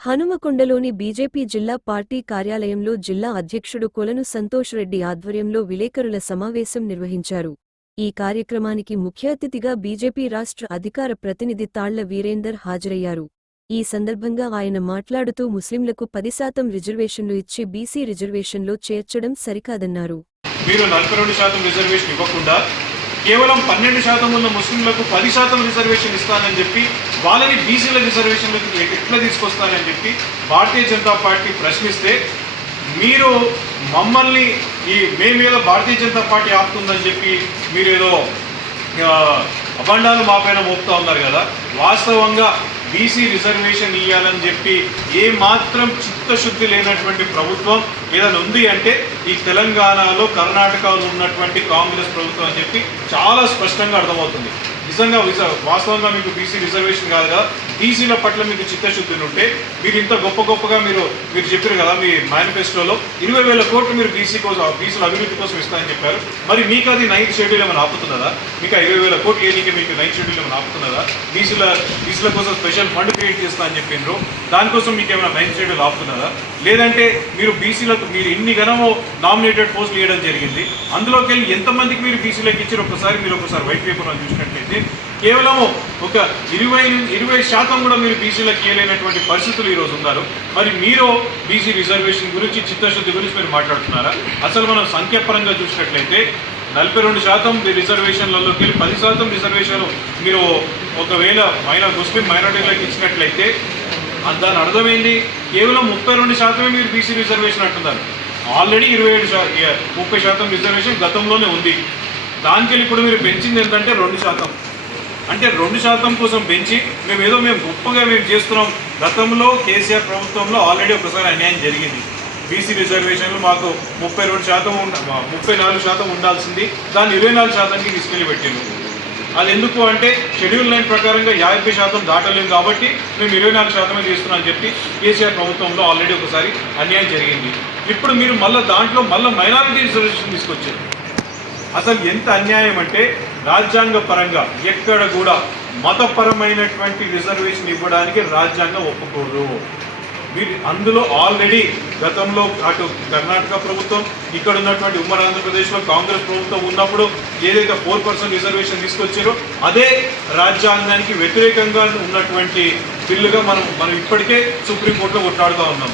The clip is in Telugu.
హనుమకొండలోని బీజేపీ జిల్లా పార్టీ కార్యాలయంలో జిల్లా అధ్యక్షుడు కొలను సంతోష్ రెడ్డి ఆధ్వర్యంలో విలేకరుల సమావేశం నిర్వహించారు. ఈ కార్యక్రమానికి ముఖ్య అతిథిగా బీజేపీ రాష్ట్ర అధికార ప్రతినిధి తాళ్ళ వీరేందర్ హాజరయ్యారు. ఈ సందర్భంగా ఆయన మాట్లాడుతూ ముస్లింలకు పది శాతం రిజర్వేషన్లు ఇచ్చి బీసీ రిజర్వేషన్లో చేర్చడం సరికాదన్నారు. మీరు నలభై రెండు శాతం రిజర్వేషన్ ఇవ్వకుండా కేవలం పన్నెండు శాతం ఉన్న ముస్లింలకు పది శాతం రిజర్వేషన్ ఇస్తానని చెప్పి వాళ్ళని బీసీల రిజర్వేషన్లోకి ఎట్లా తీసుకొస్తానని చెప్పి భారతీయ జనతా పార్టీ ప్రశ్నిస్తే మీరు మమ్మల్ని ఈ మేము మీద భారతీయ జనతా పార్టీ ఆపుతుందని చెప్పి మీరు ఏదో అబండాలు మాపైన మా పైన మోపుతా ఉన్నారు కదా. వాస్తవంగా బీసీ రిజర్వేషన్ ఇవ్వాలని చెప్పి ఏ మాత్రం చిత్తశుద్ధి లేనటువంటి ప్రభుత్వం ఏదైనా ఉంది అంటే ఈ తెలంగాణలో కర్ణాటకలో ఉన్నటువంటి కాంగ్రెస్ ప్రభుత్వం అని చెప్పి చాలా స్పష్టంగా అర్థమవుతుంది. నిజంగా వాస్తవంగా మీకు బీసీ రిజర్వేషన్ కాదు కదా బీసీల పట్ల మీకు చిత్తశుద్ధులు ఉంటే మీరు ఇంత గొప్ప గొప్పగా మీరు మీరు చెప్పారు కదా మీ మేనిఫెస్టోలో ఇరవై వేల కోట్లు మీరు బీసీ కోసం బీసీల అభివృద్ధి కోసం ఇస్తారని చెప్పారు. మరి మీకు అది నైన్త్ షెడ్యూల్ ఏమైనా ఆపుతున్నదా? మీకు ఇరవై వేల కోట్లు ఏనికి మీకు నైన్త్ షెడ్యూల్ ఏమైనా ఆపుతున్నదా? బీసీల బీసీల కోసం స్పెషల్ ఫండ్ క్రియేట్ చేస్తా అని చెప్పిండ్రు దానికోసం మీకు ఏమైనా నైన్త్ షెడ్యూల్ ఆపుతున్నదా? లేదంటే మీరు బీసీలకు మీరు ఇన్ని గనము నామినేటెడ్ పోస్టులు వేయడం జరిగింది. అందులోకి వెళ్ళి ఎంతమందికి మీరు బీసీలకు ఇచ్చారు? ఒకసారి మీరు ఒకసారి వైట్ పేపర్ చూసినట్లయితే కేవలము ఒక ఇరవై ఇరవై శాతం కూడా మీరు బీసీలకు ఇవ్వలేనటువంటి పరిస్థితులు ఈరోజు ఉన్నారు. మరి మీరు బీసీ రిజర్వేషన్ గురించి చిత్తశుద్ధి గురించి మీరు మాట్లాడుతున్నారా? అసలు మనం సంఖ్యాపరంగా చూసినట్లయితే నలభై రెండు శాతం రిజర్వేషన్లలోకి వెళ్ళి పది శాతం రిజర్వేషన్ మీరు ఒకవేళ మైన ముస్లిం మైనార్టీలకు ఇచ్చినట్లయితే దాని అర్థమైంది? కేవలం ముప్పై రెండు శాతమే మీరు బీసీ రిజర్వేషన్ అంటున్నారు. ఆల్రెడీ ఇరవై ఏడు శా ముప్పై శాతం రిజర్వేషన్ గతంలోనే ఉంది. దానికి ఇప్పుడు మీరు పెంచింది ఏంటంటే రెండు శాతం. అంటే రెండు శాతం కోసం పెంచి మేము ఏదో మేము గొప్పగా మేము చేస్తున్నాం. గతంలో కేసీఆర్ ప్రభుత్వంలో ఆల్రెడీ ఒకసారి అన్యాయం జరిగింది. బీసీ రిజర్వేషన్లు మాకు ముప్పై రెండు శాతం ఉండ ముప్పై నాలుగు శాతం ఉండాల్సింది. దాన్ని ఇరవై నాలుగు శాతానికి తీసుకెళ్ళి పెట్టిండు అది ఎందుకు అంటే షెడ్యూల్ లైన్ ప్రకారంగా యాభై శాతం దాటలేము కాబట్టి మేము ఇరవై నాలుగు శాతమే చేస్తున్నామని అని చెప్పి కేసీఆర్ ప్రభుత్వంలో ఆల్రెడీ ఒకసారి అన్యాయం జరిగింది. ఇప్పుడు మీరు మళ్ళీ దాంట్లో మళ్ళీ మైనారిటీ రిజర్వేషన్ తీసుకొచ్చారు. అసలు ఎంత అన్యాయం అంటే రాజ్యాంగ పరంగా ఎక్కడ కూడా మతపరమైనటువంటి రిజర్వేషన్ ఇవ్వడానికి రాజ్యాంగం ఒప్పుకోదు. వీటి అందులో ఆల్రెడీ గతంలో అటు కర్ణాటక ప్రభుత్వం ఇక్కడ ఉన్నటువంటి ఉమ్మడి ఆంధ్రప్రదేశ్లో కాంగ్రెస్ ప్రభుత్వం ఉన్నప్పుడు ఏదైతే ఫోర్ పర్సెంట్ రిజర్వేషన్ తీసుకొచ్చారో అదే రాజ్యాంగానికి వ్యతిరేకంగా ఉన్నటువంటి బిల్లుగా మనం మనం ఇప్పటికే సుప్రీంకోర్టులో కొట్లాడుతూ ఉన్నాం.